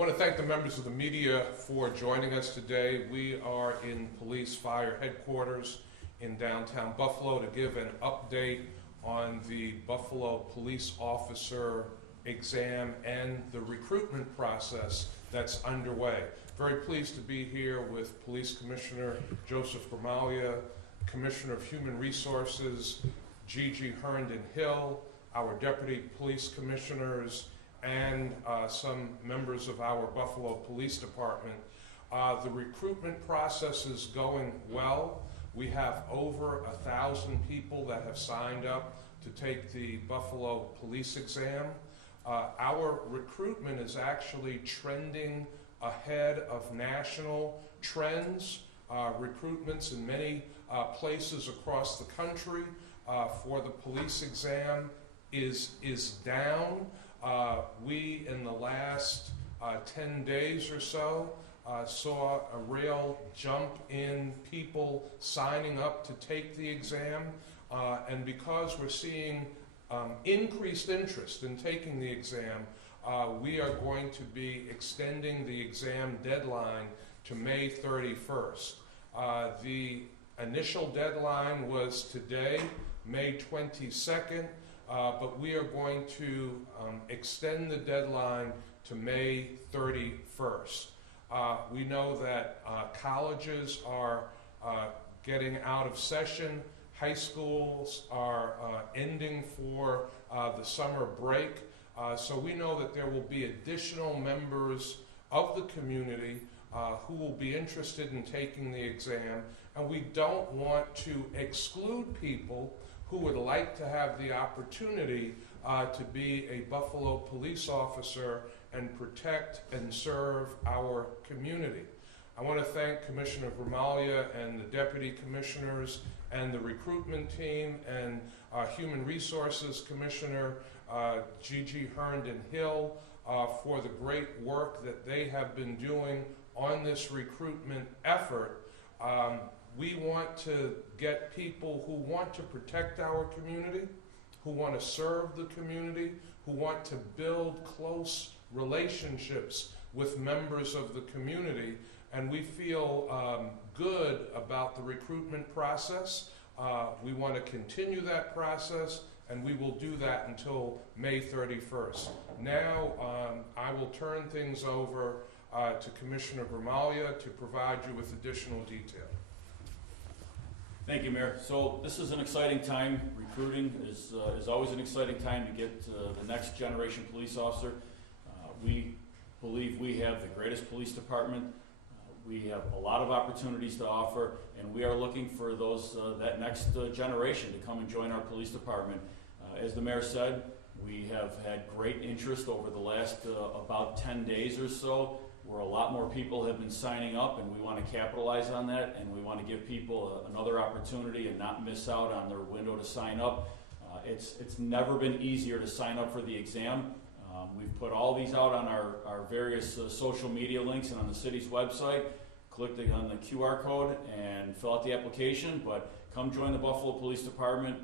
want to thank the members of the media for joining us today. We are in Police Fire Headquarters in downtown Buffalo to give an update on the Buffalo Police Officer exam and the recruitment process that's underway. Very pleased to be here with Police Commissioner Joseph Gramaglia, Commissioner of Human Resources Gigi Herndon-Hill, our Deputy Police Commissioners, and some members of our Buffalo Police Department. The recruitment process is going well. We have over 1,000 people that have signed up to take the Buffalo Police exam. Our recruitment is actually trending ahead of national trends. Recruitments in many places across the country for the police exam is down. We, in the last 10 days or so, saw a real jump in people signing up to take the exam. And because we're seeing increased interest in taking the exam, we are going to be extending the exam deadline to May 31st. The initial deadline was today, May 22nd. But we are going to extend the deadline to May 31st. We know that colleges are getting out of session. High schools are ending for the summer break. So we know that there will be additional members of the community who will be interested in taking the exam. And we don't want to exclude people who would like to have the opportunity to be a Buffalo police officer and protect and serve our community. I want to thank Commissioner Gramaglia and the Deputy Commissioners and the recruitment team and Human Resources Commissioner Gigi Herndon-Hill for the great work that they have been doing on this recruitment effort. We want to get people who want to protect our community, who want to serve the community, who want to build close relationships with members of the community, and we feel good about the recruitment process. We want to continue that process, and we will do that until May 31st. Now, I will turn things over to Commissioner Gramaglia to provide you with additional detail. Thank you, Mayor. So this is an exciting time. Recruiting is always an exciting time to get the next generation police officer. We believe we have the greatest police department. We have a lot of opportunities to offer, and we are looking for those that next generation to come and join our police department. As the Mayor said, we have had great interest over the last about 10 days or so, where a lot more people have been signing up, and we want to capitalize on that, and we want to give people another opportunity and not miss out on their window to sign up. It's never been easier to sign up for the exam. We've put all these out on our various social media links and on the city's website. Click on the QR code and fill out the application, but come join the Buffalo Police Department.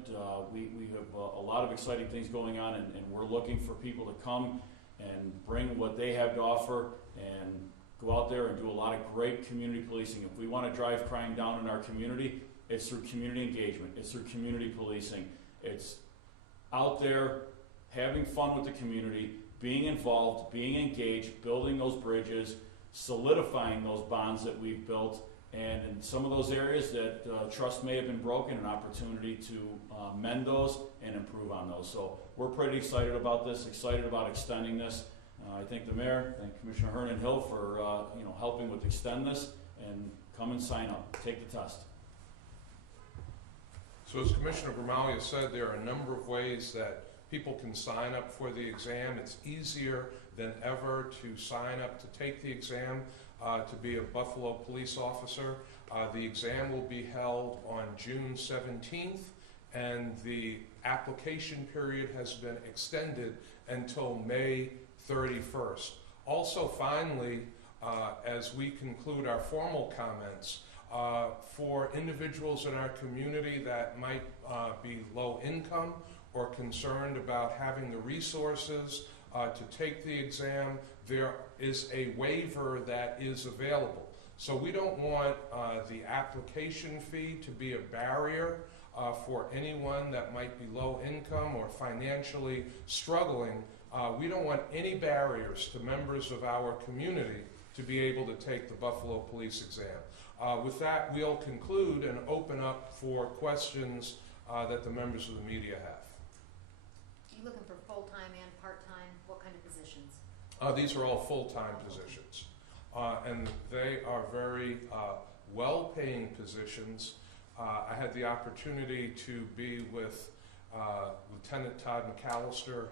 We have a lot of exciting things going on, and we're looking for people to come and bring what they have to offer and go out there and do a lot of great community policing. If we want to drive crime down in our community, it's through community engagement. It's through community policing. It's out there having fun with the community, being involved, being engaged, building those bridges, solidifying those bonds that we've built, and in some of those areas that trust may have been broken, an opportunity to mend those and improve on those. So we're pretty excited about this, excited about extending this. I thank the Mayor, thank Commissioner Herndon-Hill for helping with extend this, and come and sign up, take the test. So as Commissioner Gramaglia said, there are a number of ways that people can sign up for the exam. It's easier than ever to sign up to take the exam to be a Buffalo police officer. The exam will be held on June 17th, and the application period has been extended until May 31st. Also, finally, as we conclude our formal comments, for individuals in our community that might be low income or concerned about having the resources to take the exam, there is a waiver that is available. So we don't want the application fee to be a barrier for anyone that might be low income or financially struggling. We don't want any barriers to members of our community to be able to take the Buffalo Police exam. With that, we'll conclude and open up for questions that the members of the media have. Are you looking for full-time and part-time? What kind of positions? These are all full-time positions, and they are very well-paying positions. I had the opportunity to be with Lieutenant Todd McAllister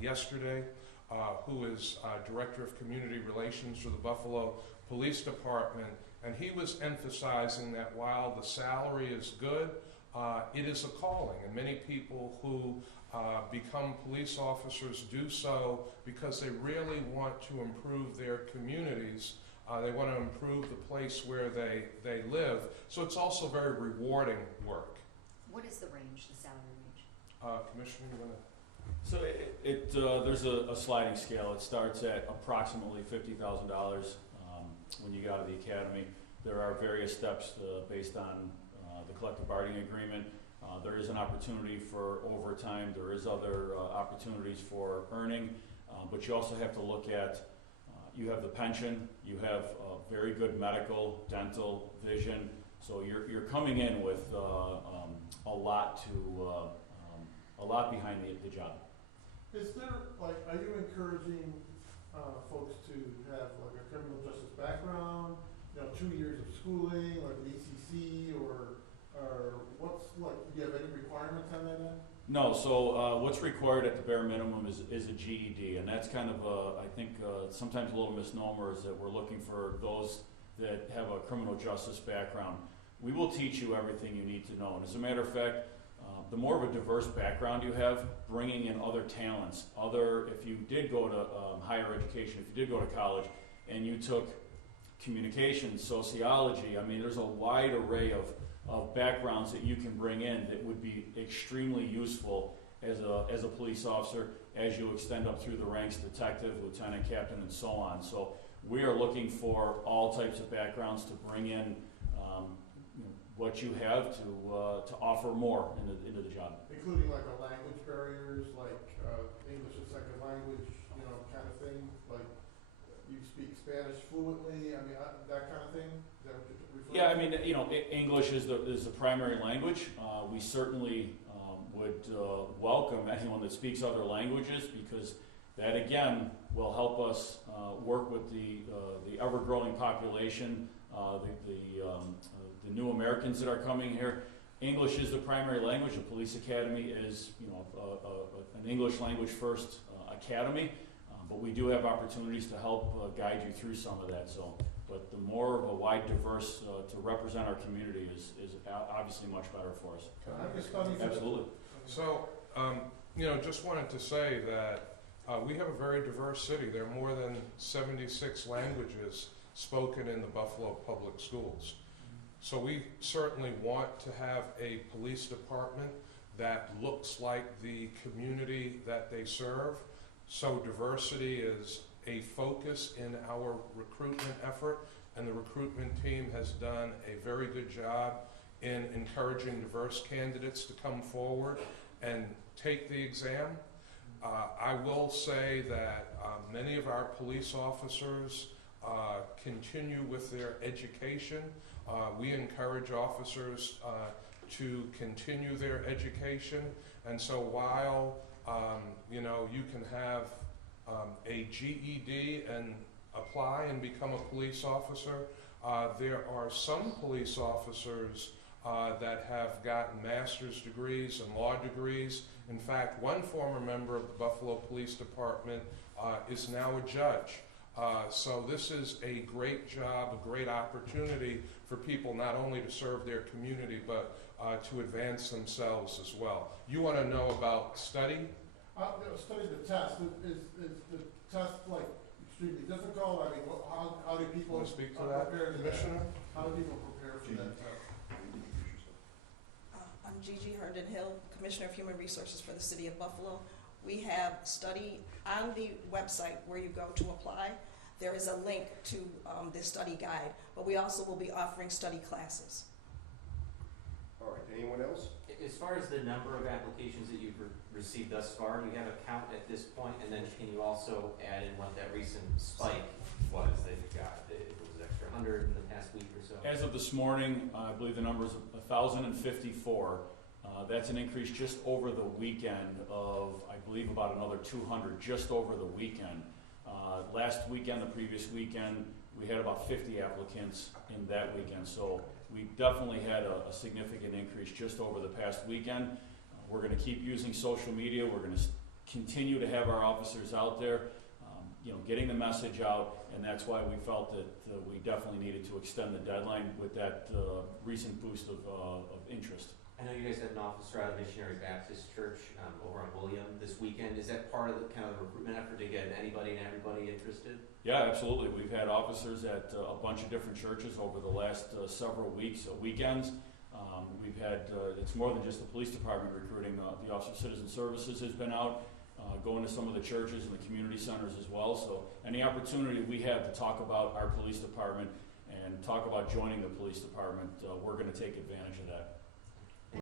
yesterday, who is Director of Community Relations for the Buffalo Police Department, and he was emphasizing that while the salary is good, it is a calling, and many people who become police officers do so because they really want to improve their communities. They want to improve the place where they live. So it's also very rewarding work. What is the range, the salary range? Commissioner, you want to? So there's a sliding scale. It starts at approximately $50,000 when you get out of the academy. There are various steps based on the collective bargaining agreement. There is an opportunity for overtime. There is other opportunities for earning, but you also have to look at, you have the pension, you have very good medical, dental, vision, so you're coming in with a lot behind the job. Is there, like, are you encouraging folks to have like a criminal justice background, 2 years of schooling, like an ACC, or what's, like, do you have any requirements on that end? No, so what's required at the bare minimum is a GED, and that's kind of I think sometimes a little misnomer is that we're looking for those that have a criminal justice background. We will teach you everything you need to know, and as a matter of fact, the more of a diverse background you have, bringing in other talents, if you did go to higher education, if you did go to college, and you took communications, sociology, I mean, there's a wide array of backgrounds that you can bring in that would be extremely useful as a police officer as you extend up through the ranks, detective, lieutenant, captain, and so on. So we are looking for all types of backgrounds to bring in what you have to offer more into the job. Including like a language barriers, like English as second language, kind of thing, like you speak Spanish fluently, I mean, that kind of thing? Is that what you're referring to? Yeah, I mean, English is the primary language. We certainly would welcome anyone that speaks other languages, because that again will help us work with the ever-growing population, the new Americans that are coming here. English is the primary language. The police academy is, an English language first academy, but we do have opportunities to help guide you through some of that. So, but the more of a wide, diverse to represent our community is obviously much better for us. Absolutely. So, just wanted to say that we have a very diverse city. There are more than 76 languages spoken in the Buffalo Public Schools. So we certainly want to have a police department that looks like the community that they serve. So diversity is a focus in our recruitment effort, and the recruitment team has done a very good job in encouraging diverse candidates to come forward and take the exam. I will say that many of our police officers continue with their education. We encourage officers to continue their education, and so while you can have a GED and apply and become a police officer, there are some police officers that have gotten master's degrees and law degrees. In fact, one former member of the Buffalo Police Department is now a judge. So this is a great job, a great opportunity for people not only to serve their community, but to advance themselves as well. You want to know about study? Study the test. Is the test like extremely difficult? I mean, how do people Want to speak to that, Commissioner? How do people prepare for that test? I'm Gigi Herndon Hill, Commissioner of Human Resources for the City of Buffalo. we have study on the website where you go to apply. There is a link to the study guide, but we also will be offering study classes. All right, anyone else? As far as the number of applications that you've received thus far, do you have a count at this point? And then can you also add in what that recent spike was that you got? It was an extra 100 in the past week or so? As of this morning, I believe the number is 1,054. That's an increase just over the weekend of, I believe, about another 200 just over the weekend. Last weekend, the previous weekend, we had about 50 applicants in that weekend. So we definitely had a significant increase just over the past weekend. We're going to keep using social media. We're going to continue to have our officers out there, getting the message out, and that's why we felt that we definitely needed to extend the deadline with that recent boost of interest. I know you guys had an officer out of Missionary Baptist Church over on William this weekend. Is that part of the kind of the recruitment effort to get anybody and everybody interested? Yeah, absolutely. We've had officers at a bunch of different churches over the last several weeks, weekends. We've had, it's more than just the police department recruiting. The Office of Citizen Services has been out, going to some of the churches and the community centers as well. So any opportunity we have to talk about our police department and talk about joining the police department, we're going to take advantage of that.